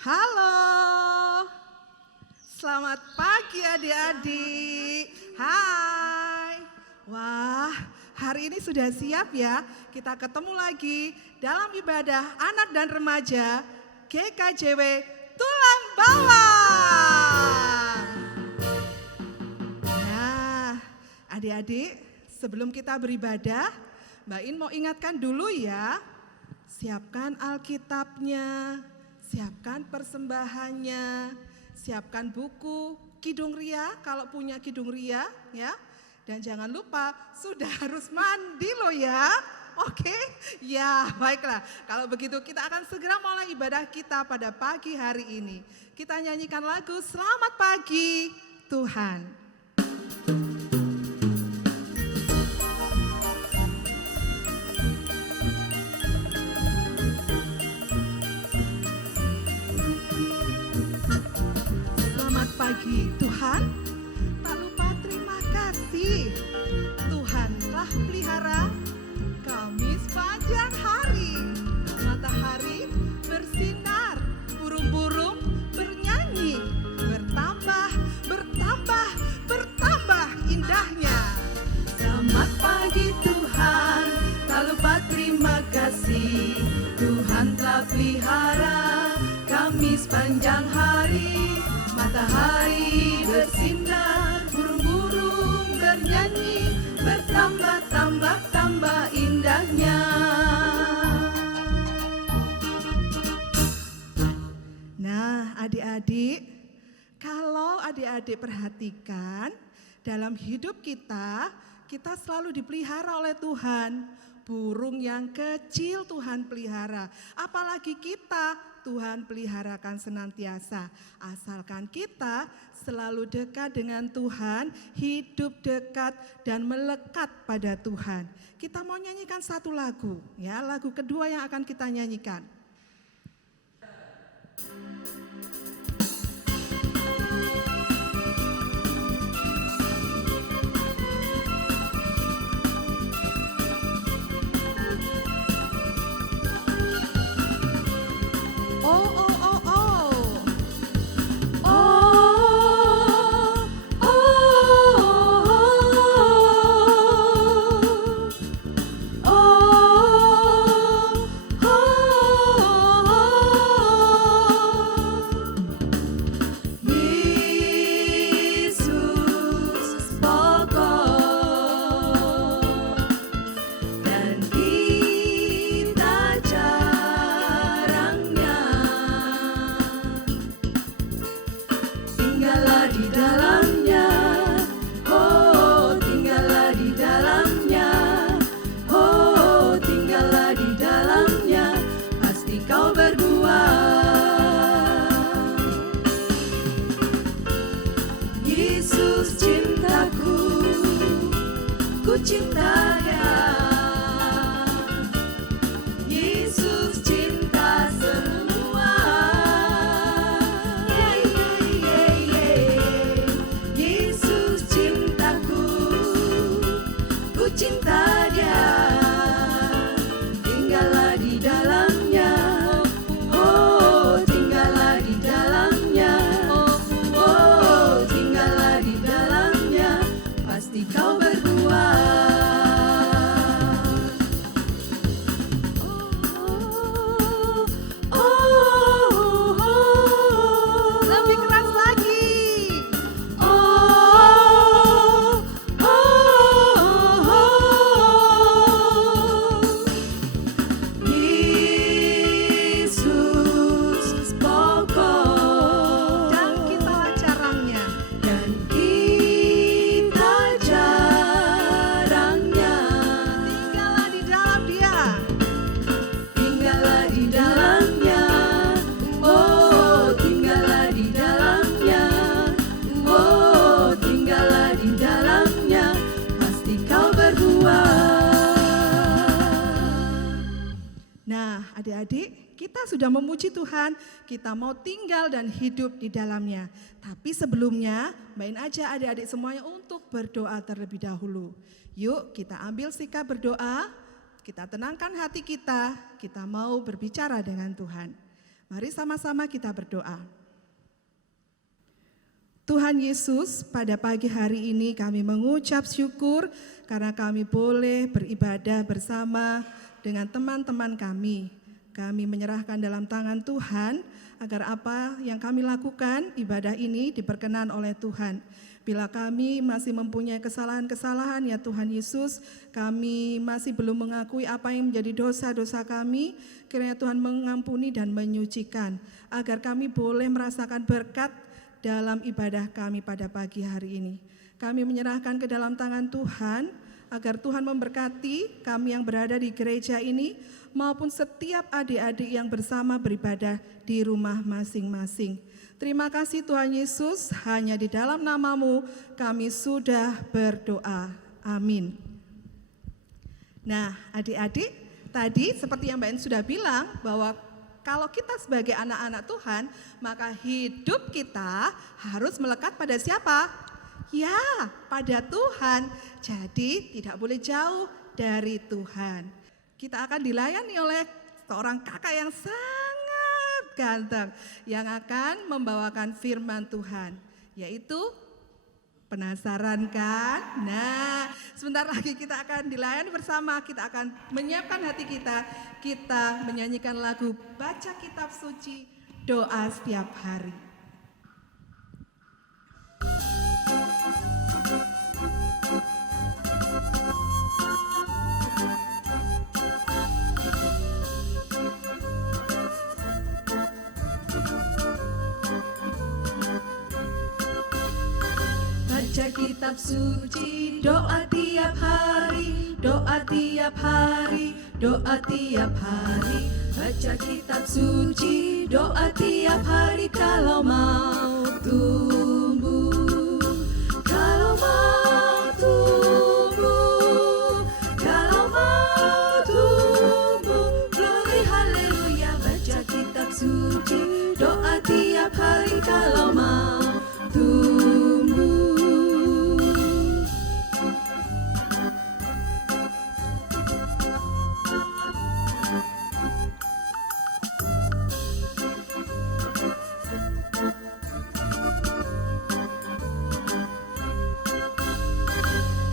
Halo, selamat pagi adik-adik. Hai. Wah, hari ini sudah siap ya? Kita ketemu lagi dalam ibadah anak dan remaja GKJW Tulang Bawang. Nah, adik-adik, sebelum kita beribadah, Mbak In mau ingatkan dulu ya. Siapkan Alkitabnya, siapkan persembahannya, siapkan buku Kidung Ria kalau punya Kidung Ria ya. Dan jangan lupa sudah harus mandi loh ya. Oke? Ya, baiklah. Kalau begitu kita akan segera mulai ibadah kita pada pagi hari ini. Kita nyanyikan lagu Selamat Pagi Tuhan. Pagi Tuhan, tak lupa terima kasih. Tuhan telah pelihara kami sepanjang hari. Matahari bersinar, burung-burung bernyanyi, bertambah, bertambah, bertambah indahnya. Selamat pagi Tuhan, tak lupa terima kasih. Tuhan telah pelihara kami sepanjang hari. Matahari bersinar, burung-burung bernyanyi, bertambah-tambah-tambah indahnya. Nah, adik-adik, kalau adik-adik perhatikan, dalam hidup kita selalu dipelihara oleh Tuhan. Burung yang kecil Tuhan pelihara, apalagi kita Tuhan peliharakan senantiasa. Asalkan kita selalu dekat dengan Tuhan, hidup dekat dan melekat pada Tuhan. Kita mau nyanyikan satu lagu, ya, lagu kedua yang akan kita nyanyikan. Cinta Dia, Yesus cinta semua. Yesus cintaku, ku cinta Dia, tinggallah di dalamnya. Oh, tinggallah di dalamnya. Oh, tinggallah di dalamnya, pasti kau berbuah. Adik-adik, kita sudah memuji Tuhan, kita mau tinggal dan hidup di dalamnya. Tapi sebelumnya, main aja adik-adik semuanya untuk berdoa terlebih dahulu. Yuk kita ambil sikap berdoa, kita tenangkan hati kita mau berbicara dengan Tuhan. Mari sama-sama kita berdoa. Tuhan Yesus, pada pagi hari ini kami mengucap syukur karena kami boleh beribadah bersama dengan teman-teman kami. Kami menyerahkan dalam tangan Tuhan agar apa yang kami lakukan, ibadah ini diperkenan oleh Tuhan. Bila kami masih mempunyai kesalahan-kesalahan, ya Tuhan Yesus, kami masih belum mengakui apa yang menjadi dosa-dosa kami, kiranya Tuhan mengampuni dan menyucikan, agar kami boleh merasakan berkat dalam ibadah kami pada pagi hari ini. Kami menyerahkan ke dalam tangan Tuhan, agar Tuhan memberkati kami yang berada di gereja ini, maupun setiap adik-adik yang bersama beribadah di rumah masing-masing. Terima kasih Tuhan Yesus, hanya di dalam nama-Mu kami sudah berdoa. Amin. Nah, adik-adik, tadi seperti yang Mbak En sudah bilang, bahwa kalau kita sebagai anak-anak Tuhan, maka hidup kita harus melekat pada siapa? Ya, pada Tuhan. Jadi tidak boleh jauh dari Tuhan. Kita akan dilayani oleh seorang kakak yang sangat ganteng, yang akan membawakan firman Tuhan, yaitu penasaran kan? Nah, sebentar lagi kita akan dilayani bersama, kita akan menyiapkan hati kita, kita menyanyikan lagu Baca Kitab Suci, Doa Setiap Hari. Baca kitab suci, doa tiap hari, doa tiap hari, doa tiap hari. Baca kitab suci, doa tiap hari kalau mau tumbuh, kalau mau tumbuh, kalau mau tumbuh. Glory haleluya, baca kitab suci, doa tiap hari kalau mau tumbuh.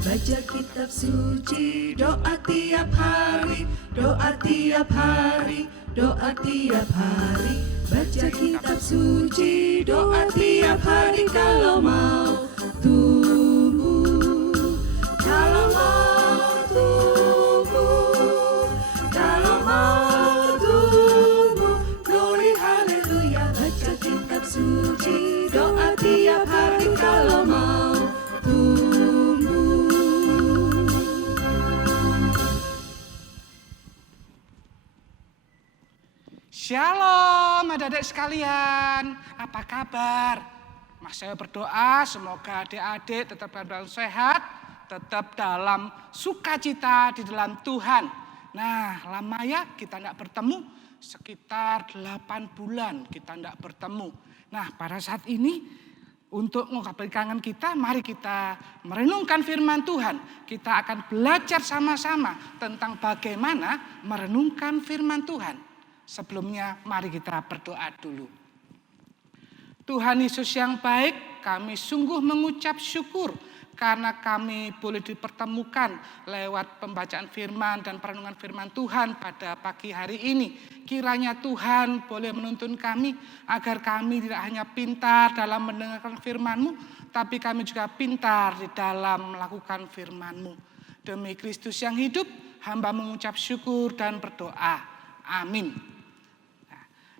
Baca kitab suci, doa tiap hari, doa tiap hari, doa tiap hari. Baca kitab suci, doa tiap hari kalau mau tumbuh, kalau mau tumbuh, kalau mau tumbuh. Glory haleluya, baca kitab suci, doa tiap hari kalau mau tumbuh. Shalom adik-adik sekalian, apa kabar? Mas saya berdoa semoga adik-adik tetap dalam sehat, tetap dalam sukacita di dalam Tuhan. Nah, lama ya kita tidak bertemu, sekitar 8 bulan kita tidak bertemu. Nah, pada saat ini untuk mengungkapkan kangen kita, mari kita merenungkan firman Tuhan. Kita akan belajar sama-sama tentang bagaimana merenungkan firman Tuhan. Sebelumnya mari kita berdoa dulu. Tuhan Yesus yang baik, kami sungguh mengucap syukur karena kami boleh dipertemukan lewat pembacaan firman dan perenungan firman Tuhan pada pagi hari ini. Kiranya Tuhan boleh menuntun kami agar kami tidak hanya pintar dalam mendengarkan firman-Mu, tapi kami juga pintar di dalam melakukan firman-Mu. Demi Kristus yang hidup, hamba mengucap syukur dan berdoa. Amin.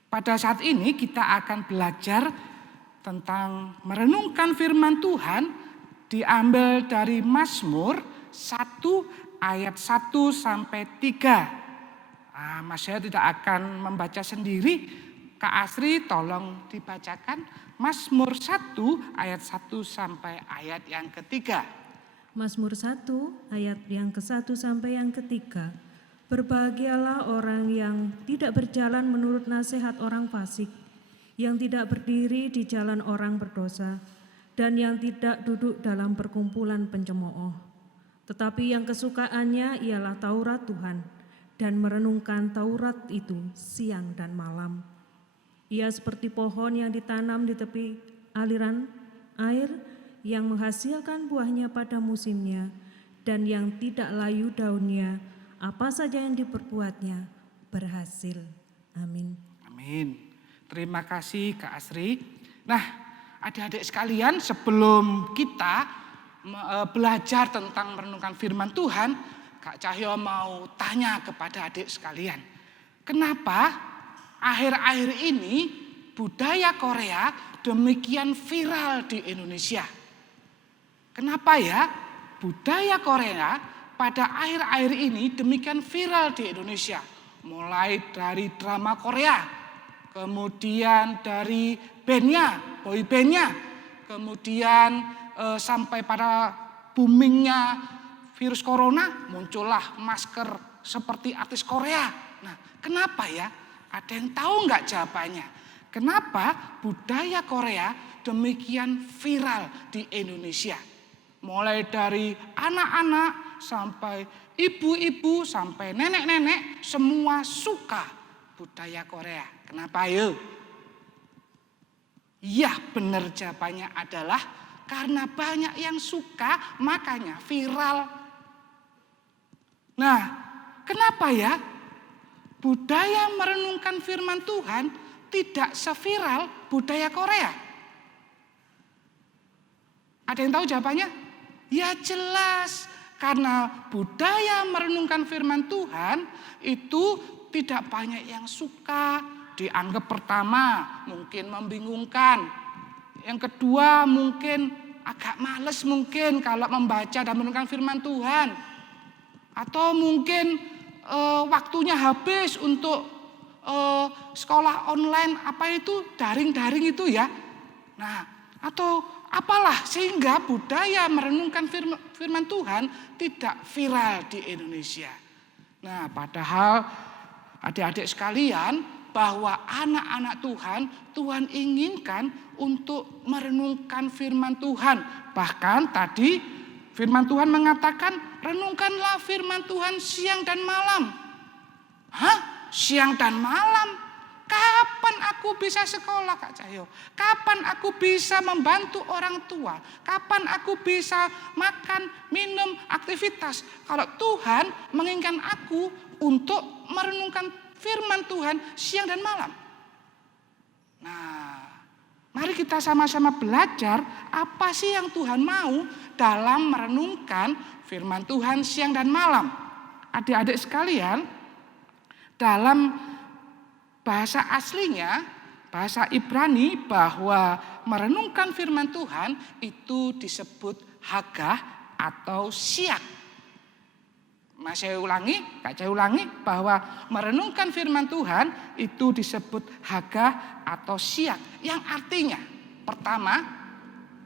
Pada saat ini kita akan belajar tentang merenungkan firman Tuhan diambil dari Mazmur 1 ayat 1 sampai 3. Mas saya tidak akan membaca sendiri. Kak Asri tolong dibacakan Mazmur 1 ayat 1 sampai ayat yang ketiga. Mazmur 1 ayat yang ke-1 sampai yang ketiga. Berbahagialah orang yang tidak berjalan menurut nasihat orang fasik, yang tidak berdiri di jalan orang berdosa, dan yang tidak duduk dalam perkumpulan pencemooh. Tetapi yang kesukaannya ialah Taurat Tuhan, dan merenungkan Taurat itu siang dan malam. Ia seperti pohon yang ditanam di tepi aliran air yang menghasilkan buahnya pada musimnya dan yang tidak layu daunnya. Apa saja yang diperbuatnya berhasil. Amin. Amin. Terima kasih Kak Asri. Nah, adik-adik sekalian, sebelum kita belajar tentang merenungkan firman Tuhan, Kak Cahyo mau tanya kepada adik sekalian. Kenapa akhir-akhir ini budaya Korea demikian viral di Indonesia? Kenapa ya budaya Korea pada akhir-akhir ini demikian viral di Indonesia? Mulai dari drama Korea, kemudian dari bandnya, boy bandnya, kemudian sampai pada boomingnya virus corona, muncullah masker seperti artis Korea. Nah, kenapa ya? Ada yang tahu nggak jawabannya? Kenapa budaya Korea demikian viral di Indonesia? Mulai dari anak-anak sampai ibu-ibu sampai nenek-nenek semua suka budaya Korea. Kenapa yuk? Ya, benar jawabannya adalah karena banyak yang suka makanya viral. Nah, kenapa ya? Budaya merenungkan firman Tuhan tidak seviral budaya Korea. Ada yang tahu jawabannya? Ya jelas, karena budaya merenungkan firman Tuhan itu tidak banyak yang suka. Dianggap pertama mungkin membingungkan. Yang kedua mungkin agak males mungkin kalau membaca dan merenungkan firman Tuhan. Atau mungkin waktunya habis untuk sekolah online daring itu ya. Nah, atau apalah sehingga budaya merenungkan firman Tuhan tidak viral di Indonesia. Nah, padahal adik-adik sekalian bahwa anak-anak Tuhan inginkan untuk merenungkan firman Tuhan. Bahkan tadi firman Tuhan mengatakan renungkanlah firman Tuhan siang dan malam. Hah? Siang dan malam? Kapan aku bisa sekolah Kak Cahyo? Kapan aku bisa membantu orang tua? Kapan aku bisa makan, minum, aktivitas? Kalau Tuhan menginginkan aku untuk merenungkan firman Tuhan siang dan malam. Nah, mari kita sama-sama belajar apa sih yang Tuhan mau dalam merenungkan firman Tuhan siang dan malam. Adik-adik sekalian, dalam bahasa aslinya, bahasa Ibrani bahwa merenungkan firman Tuhan itu disebut hagah atau siak. Saya ulangi, Kak saya ulangi bahwa merenungkan firman Tuhan itu disebut hagah atau siak. Yang artinya pertama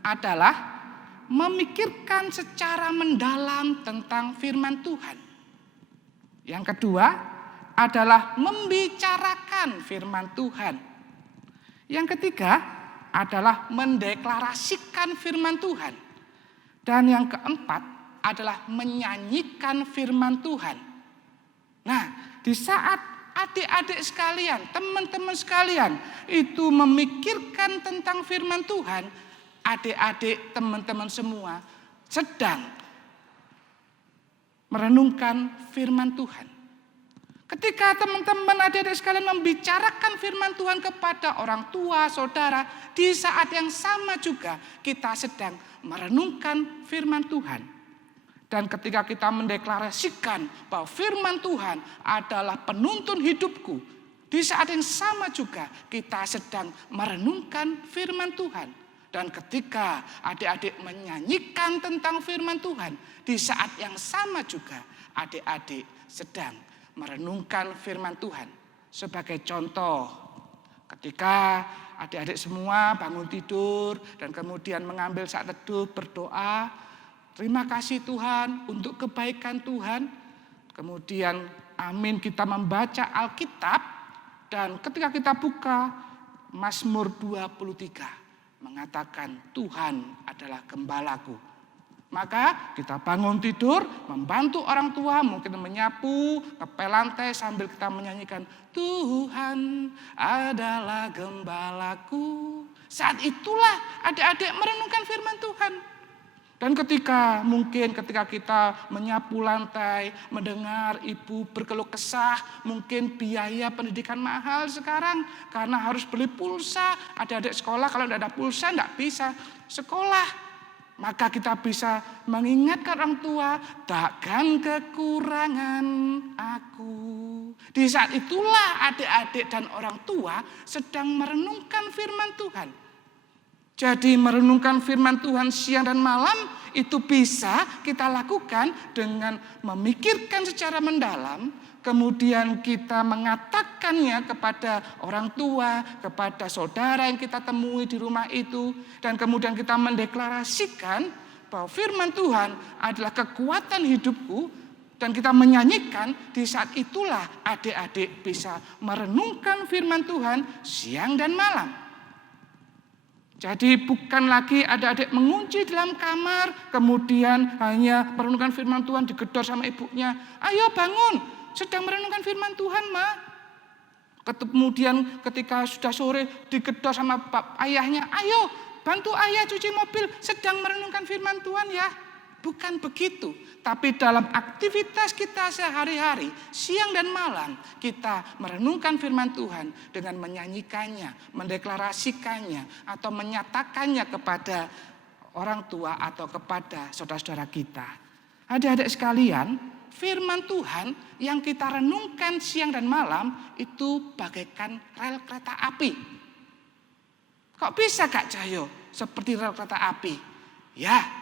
adalah memikirkan secara mendalam tentang firman Tuhan. Yang kedua adalah membicarakan firman Tuhan. Yang ketiga adalah mendeklarasikan firman Tuhan. Dan yang keempat adalah menyanyikan firman Tuhan. Nah, di saat adik-adik sekalian, teman-teman sekalian itu memikirkan tentang firman Tuhan, adik-adik, teman-teman semua sedang merenungkan firman Tuhan. Ketika teman-teman adik-adik sekalian membicarakan firman Tuhan kepada orang tua, saudara, di saat yang sama juga kita sedang merenungkan firman Tuhan. Dan ketika kita mendeklarasikan bahwa firman Tuhan adalah penuntun hidupku, di saat yang sama juga kita sedang merenungkan firman Tuhan. Dan ketika adik-adik menyanyikan tentang firman Tuhan, di saat yang sama juga adik-adik sedang merenungkan firman Tuhan. Sebagai contoh, ketika adik-adik semua bangun tidur dan kemudian mengambil saat teduh berdoa, terima kasih Tuhan untuk kebaikan Tuhan. Kemudian amin kita membaca Alkitab. Dan ketika kita buka Mazmur 23 mengatakan Tuhan adalah gembalaku. Maka kita bangun tidur, membantu orang tua, mungkin menyapu, ngepel lantai sambil kita menyanyikan, Tuhan adalah gembalaku. Saat itulah adik-adik merenungkan firman Tuhan. Dan ketika kita menyapu lantai, mendengar ibu berkeluh kesah, mungkin biaya pendidikan mahal sekarang karena harus beli pulsa. Adik-adik sekolah kalau tidak ada pulsa tidak bisa sekolah. Maka kita bisa mengingatkan orang tua, takkan kekurangan aku. Di saat itulah adik-adik dan orang tua sedang merenungkan firman Tuhan. Jadi merenungkan firman Tuhan siang dan malam itu bisa kita lakukan dengan memikirkan secara mendalam, kemudian kita mengatakannya kepada orang tua, kepada saudara yang kita temui di rumah itu, dan kemudian kita mendeklarasikan bahwa firman Tuhan adalah kekuatan hidupku, dan kita menyanyikan. Di saat itulah adik-adik bisa merenungkan firman Tuhan siang dan malam. Jadi bukan lagi adik-adik mengunci dalam kamar, kemudian hanya merenungkan firman Tuhan, digedor sama ibunya. Ayo bangun, sedang merenungkan firman Tuhan, Ma. Kemudian ketika sudah sore digedor sama ayahnya, ayo bantu ayah cuci mobil, sedang merenungkan firman Tuhan ya. Bukan begitu, tapi dalam aktivitas kita sehari-hari, siang dan malam, kita merenungkan firman Tuhan dengan menyanyikannya, mendeklarasikannya, atau menyatakannya kepada orang tua atau kepada saudara-saudara kita. Adik-adik sekalian, firman Tuhan yang kita renungkan siang dan malam itu bagaikan rel kereta api. Kok bisa Kak Cahyo seperti rel kereta api? Ya,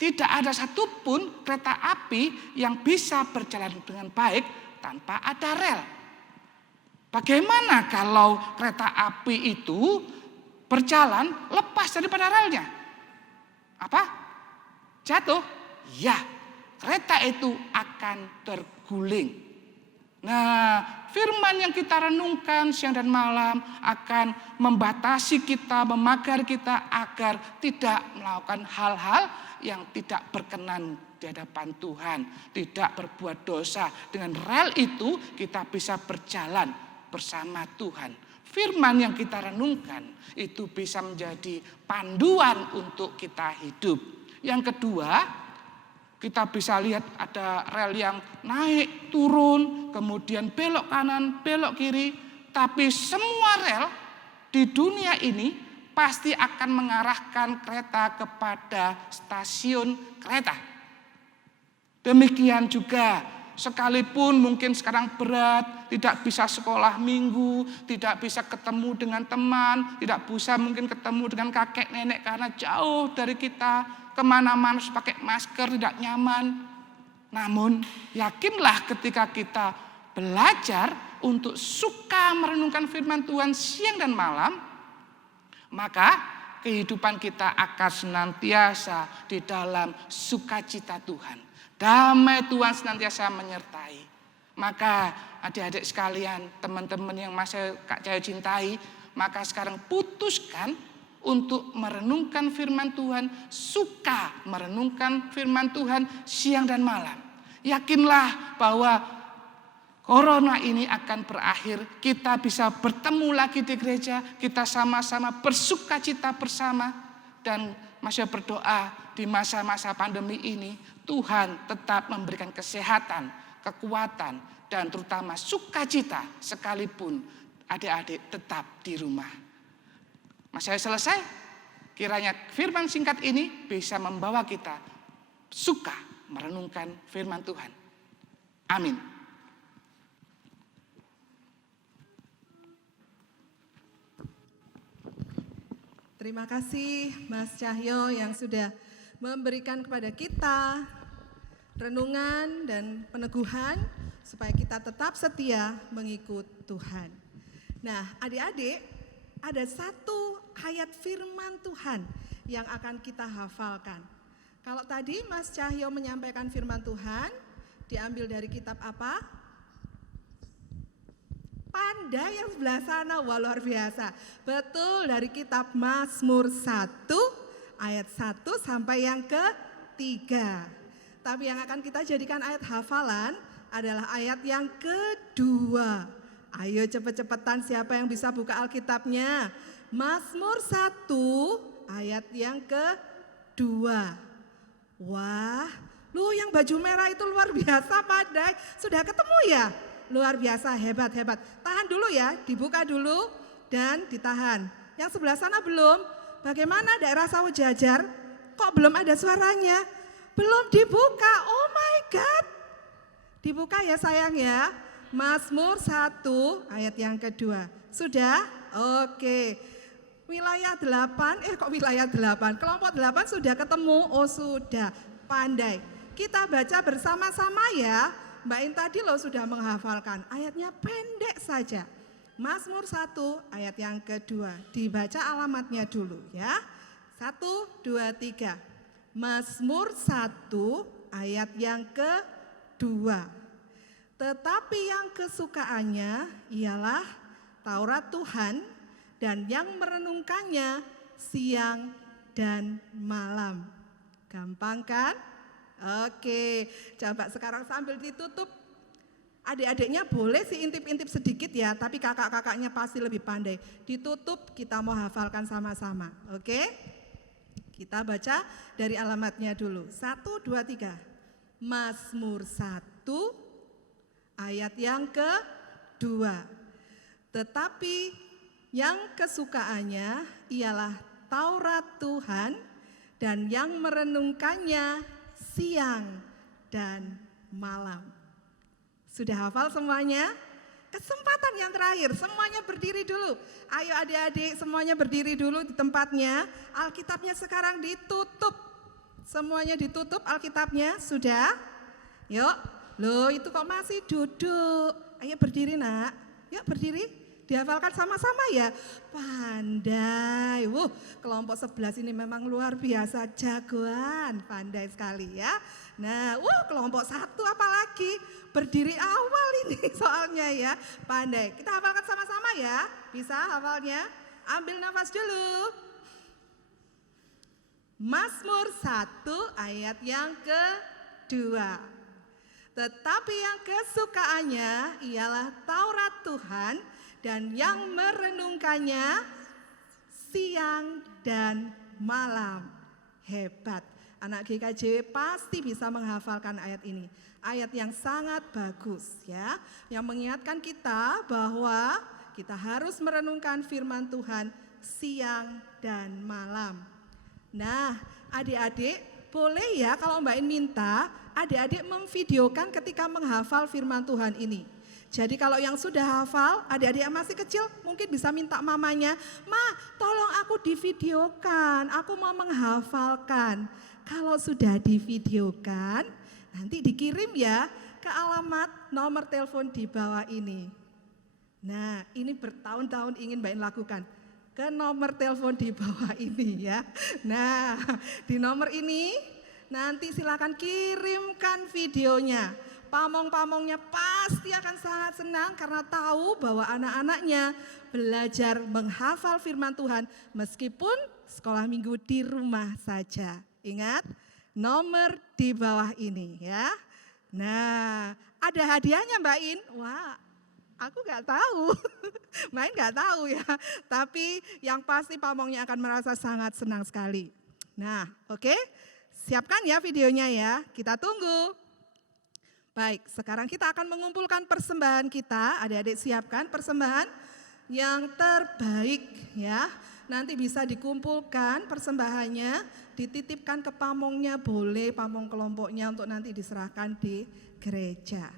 tidak ada satupun kereta api yang bisa berjalan dengan baik tanpa ada rel. Bagaimana kalau kereta api itu berjalan lepas daripada relnya? Apa? Jatuh? Ya, kereta itu akan terguling. Nah, firman yang kita renungkan siang dan malam akan membatasi kita, memagar kita agar tidak melakukan hal-hal yang tidak berkenan di hadapan Tuhan, tidak berbuat dosa. Dengan rel itu kita bisa berjalan bersama Tuhan. Firman yang kita renungkan itu bisa menjadi panduan untuk kita hidup. Yang kedua, kita bisa lihat ada rel yang naik, turun, kemudian belok kanan, belok kiri. Tapi semua rel di dunia ini pasti akan mengarahkan kereta kepada stasiun kereta. Demikian juga sekalipun mungkin sekarang berat, tidak bisa sekolah minggu, tidak bisa ketemu dengan teman, tidak bisa mungkin ketemu dengan kakek nenek karena jauh dari kita, kemana-mana harus pakai masker, tidak nyaman. Namun yakinlah ketika kita belajar untuk suka merenungkan firman Tuhan siang dan malam, maka kehidupan kita akan senantiasa di dalam sukacita Tuhan. Damai Tuhan senantiasa menyertai. Maka adik-adik sekalian, teman-teman yang masih Kak Cahyo cintai, maka sekarang putuskan untuk merenungkan firman Tuhan, suka merenungkan firman Tuhan siang dan malam. Yakinlah bahwa Corona ini akan berakhir, kita bisa bertemu lagi di gereja, kita sama-sama bersukacita bersama, dan masih berdoa di masa-masa pandemi ini, Tuhan tetap memberikan kesehatan, kekuatan, dan terutama sukacita sekalipun adik-adik tetap di rumah. Masih selesai? Kiranya firman singkat ini bisa membawa kita suka merenungkan firman Tuhan. Amin. Terima kasih Mas Cahyo yang sudah memberikan kepada kita renungan dan peneguhan supaya kita tetap setia mengikut Tuhan. Nah, adik-adik, ada satu ayat firman Tuhan yang akan kita hafalkan. Kalau tadi Mas Cahyo menyampaikan firman Tuhan, diambil dari kitab apa? Pandai yang sebelah sana, wah luar biasa. Betul, dari kitab Mazmur 1 ayat 1 sampai yang ke-3. ketiga. Tapi yang akan kita jadikan ayat hafalan adalah ayat yang kedua. Ayo cepet-cepetan siapa yang bisa buka Alkitabnya. Mazmur 1 ayat yang kedua. Wah, lu yang baju merah itu luar biasa pandai. Sudah ketemu ya? Luar biasa, hebat-hebat. Tahan dulu ya, dibuka dulu dan ditahan. Yang sebelah sana belum? Bagaimana daerah Sawo Jajar? Kok belum ada suaranya? Belum dibuka, oh my God. Dibuka ya sayang ya. Mazmur 1 ayat yang kedua. Sudah? Oke. Wilayah 8, kok wilayah 8? Kelompok 8 sudah ketemu? Oh sudah, pandai. Kita baca bersama-sama ya. Mbak In tadi loh sudah menghafalkan. Ayatnya pendek saja. Mazmur 1 ayat yang kedua. Dibaca alamatnya dulu ya. 1, 2, 3. Mazmur 1 ayat yang kedua. Tetapi yang kesukaannya ialah Taurat Tuhan dan yang merenungkannya siang dan malam. Gampang kan? Oke, coba sekarang sambil ditutup. Adik-adiknya boleh sih intip-intip sedikit ya, tapi kakak-kakaknya pasti lebih pandai. Ditutup, kita mau hafalkan sama-sama. Oke? Kita baca dari alamatnya dulu. 1, 2, 3. Mazmur 1 ayat yang kedua. Tetapi yang kesukaannya ialah Taurat Tuhan dan yang merenungkannya siang dan malam. Sudah hafal semuanya? Kesempatan yang terakhir, semuanya berdiri dulu. Ayo adik-adik semuanya berdiri dulu di tempatnya. Alkitabnya sekarang ditutup. Semuanya ditutup Alkitabnya, sudah? Yuk, loh itu kok masih duduk. Ayo berdiri nak, yuk berdiri. Dihafalkan sama-sama ya. Pandai. Kelompok 11 ini memang luar biasa jagoan. Pandai sekali ya. Nah, kelompok 1 apalagi. Berdiri awal ini soalnya ya. Pandai. Kita hafalkan sama-sama ya. Bisa hafalnya? Ambil nafas dulu. Mazmur 1 ayat yang kedua. Tetapi yang kesukaannya ialah Taurat Tuhan dan yang merenungkannya siang dan malam. Hebat. Anak GKJ pasti bisa menghafalkan ayat ini. Ayat yang sangat bagus ya. Yang mengingatkan kita bahwa kita harus merenungkan firman Tuhan siang dan malam. Nah, adik-adik boleh ya kalau Mbak In minta adik-adik memvideokan ketika menghafal firman Tuhan ini. Jadi kalau yang sudah hafal, adik-adik yang masih kecil mungkin bisa minta mamanya, "Ma, tolong aku divideokan, aku mau menghafalkan." Kalau sudah divideokan, nanti dikirim ya ke alamat nomor telepon di bawah ini. Nah, ini bertahun-tahun ingin Mbak In lakukan. Ke nomor telepon di bawah ini ya. Nah, di nomor ini nanti silakan kirimkan videonya. Pamong-pamongnya pasti akan sangat senang karena tahu bahwa anak-anaknya belajar menghafal firman Tuhan meskipun sekolah minggu di rumah saja. Ingat, nomor di bawah ini ya. Nah, ada hadiahnya Mbak In. Wah, aku gak tahu, Mbak In gak tahu ya. Tapi yang pasti pamongnya akan merasa sangat senang sekali. Nah, oke, siapkan ya videonya ya, kita tunggu. Baik, sekarang kita akan mengumpulkan persembahan kita. Adik-adik siapkan persembahan yang terbaik ya. Nanti bisa dikumpulkan persembahannya, dititipkan ke pamongnya boleh, pamong kelompoknya untuk nanti diserahkan di gereja.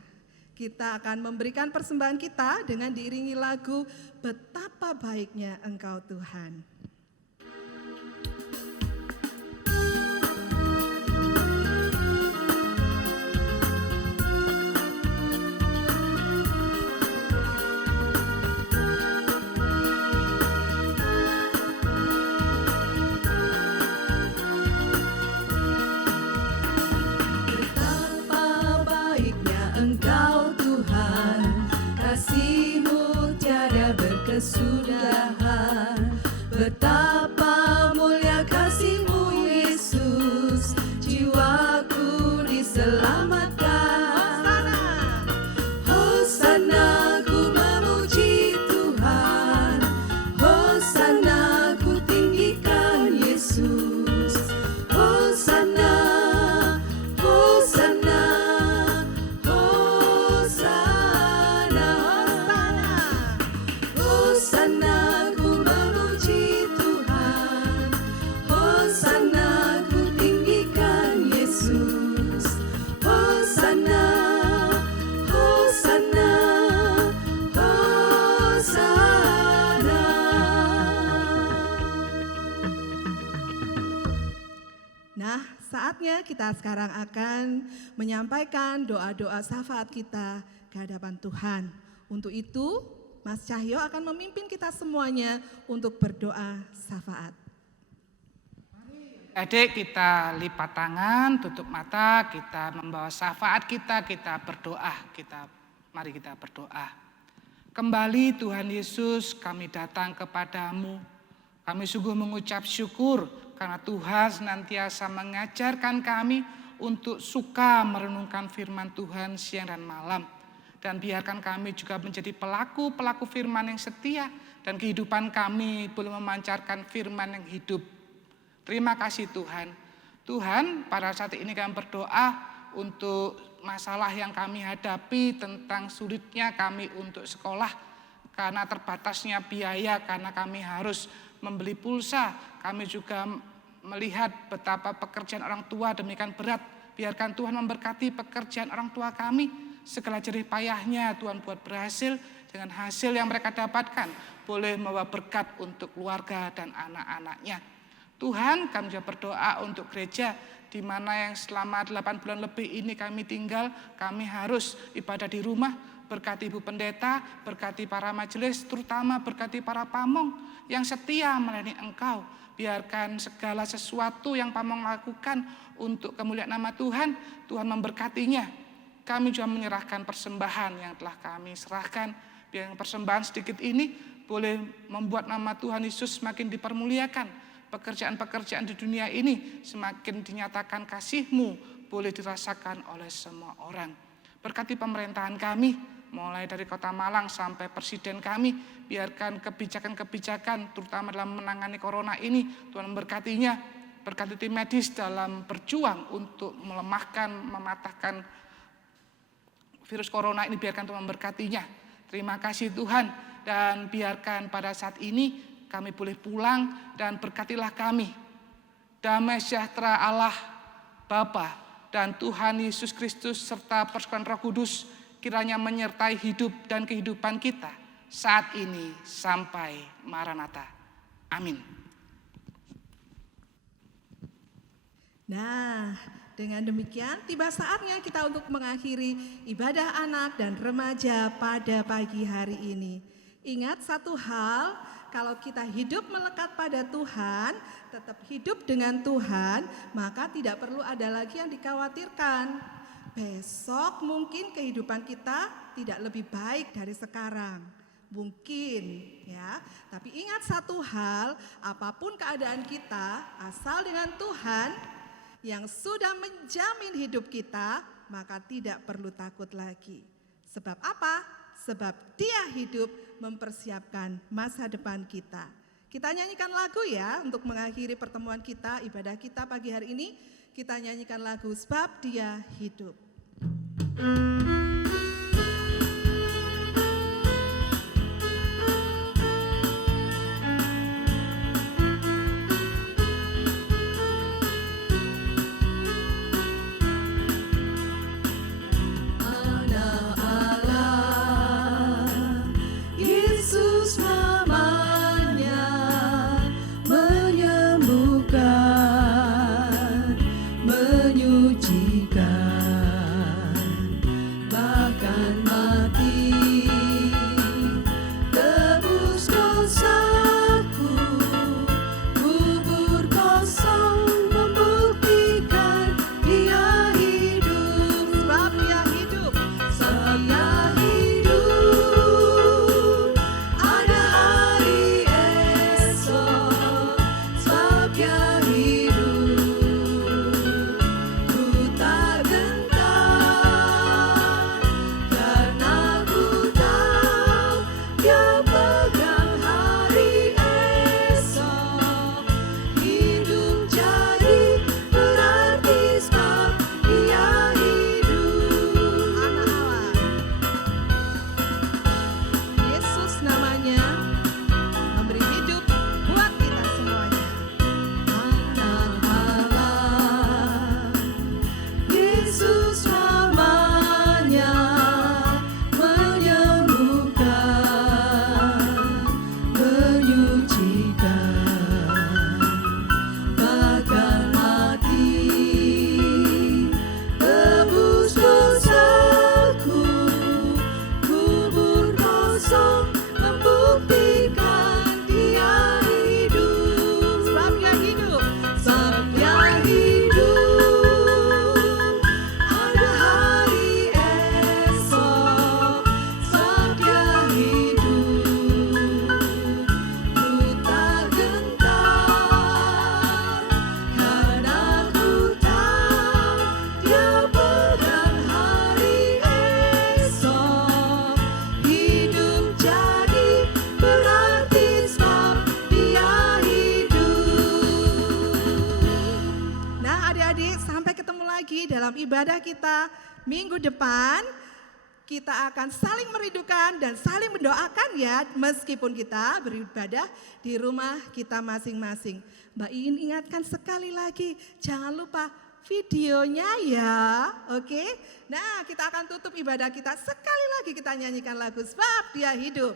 Kita akan memberikan persembahan kita dengan diiringi lagu Betapa Baiknya Engkau Tuhan. Kasih-Mu tiada berkesudahan. Betapa mulia kasih-Mu Yesus, jiwa saatnya kita sekarang akan menyampaikan doa-doa syafaat kita ke hadapan Tuhan. Untuk itu, Mas Cahyo akan memimpin kita semuanya untuk berdoa syafaat. Adik, kita lipat tangan, tutup mata, kita membawa syafaat kita berdoa. Mari kita berdoa. Kembali Tuhan Yesus, kami datang kepadamu. Kami sungguh mengucap syukur karena Tuhan senantiasa mengajarkan kami untuk suka merenungkan firman Tuhan siang dan malam. Dan biarkan kami juga menjadi pelaku-pelaku firman yang setia. Dan kehidupan kami boleh memancarkan firman yang hidup. Terima kasih Tuhan. Tuhan, pada saat ini kami berdoa untuk masalah yang kami hadapi tentang sulitnya kami untuk sekolah. Karena terbatasnya biaya, karena kami harus membeli pulsa. Kami juga melihat betapa pekerjaan orang tua demikian berat. Biarkan Tuhan memberkati pekerjaan orang tua kami. Segala jerih payahnya Tuhan buat berhasil, dengan hasil yang mereka dapatkan boleh membawa berkat untuk keluarga dan anak-anaknya. Tuhan, kami juga berdoa untuk gereja di mana yang selama 8 bulan lebih ini kami tinggal, kami harus ibadah di rumah. Berkati Ibu Pendeta, berkati para majelis, terutama berkati para pamong yang setia melayani Engkau. Biarkan segala sesuatu yang pamong lakukan untuk kemuliaan nama Tuhan, Tuhan memberkatinya. Kami juga menyerahkan persembahan yang telah kami serahkan. Biar persembahan sedikit ini boleh membuat nama Tuhan Yesus semakin dipermuliakan. Pekerjaan-pekerjaan di dunia ini semakin dinyatakan kasih-Mu boleh dirasakan oleh semua orang. Berkati pemerintahan kami, mulai dari Kota Malang sampai presiden kami, biarkan kebijakan-kebijakan terutama dalam menangani corona ini Tuhan memberkatinya. Berkati tim medis dalam berjuang untuk melemahkan, mematahkan virus corona ini, biarkan Tuhan memberkatinya. Terima kasih Tuhan, dan biarkan pada saat ini kami boleh pulang dan berkatilah kami. Damai sejahtera Allah Bapa dan Tuhan Yesus Kristus serta persekutuan Roh Kudus kiranya menyertai hidup dan kehidupan kita saat ini sampai Maranatha. Amin. Nah, dengan demikian tiba saatnya kita untuk mengakhiri ibadah anak dan remaja pada pagi hari ini. Ingat satu hal, kalau kita hidup melekat pada Tuhan, tetap hidup dengan Tuhan, maka tidak perlu ada lagi yang dikhawatirkan. Besok mungkin kehidupan kita tidak lebih baik dari sekarang. Mungkin ya, tapi ingat satu hal, apapun keadaan kita, asal dengan Tuhan yang sudah menjamin hidup kita, maka tidak perlu takut lagi. Sebab apa? Sebab Dia hidup mempersiapkan masa depan kita. Kita nyanyikan lagu ya untuk mengakhiri pertemuan kita, ibadah kita pagi hari ini. Kita nyanyikan lagu Sebab Dia Hidup. Menyucikan dalam ibadah kita minggu depan. Kita akan saling merindukan dan saling mendoakan ya, meskipun kita beribadah di rumah kita masing-masing. Mbak Iin ingatkan sekali lagi, jangan lupa videonya ya, oke? Nah, kita akan tutup ibadah kita, sekali lagi kita nyanyikan lagu Sebab Dia Hidup.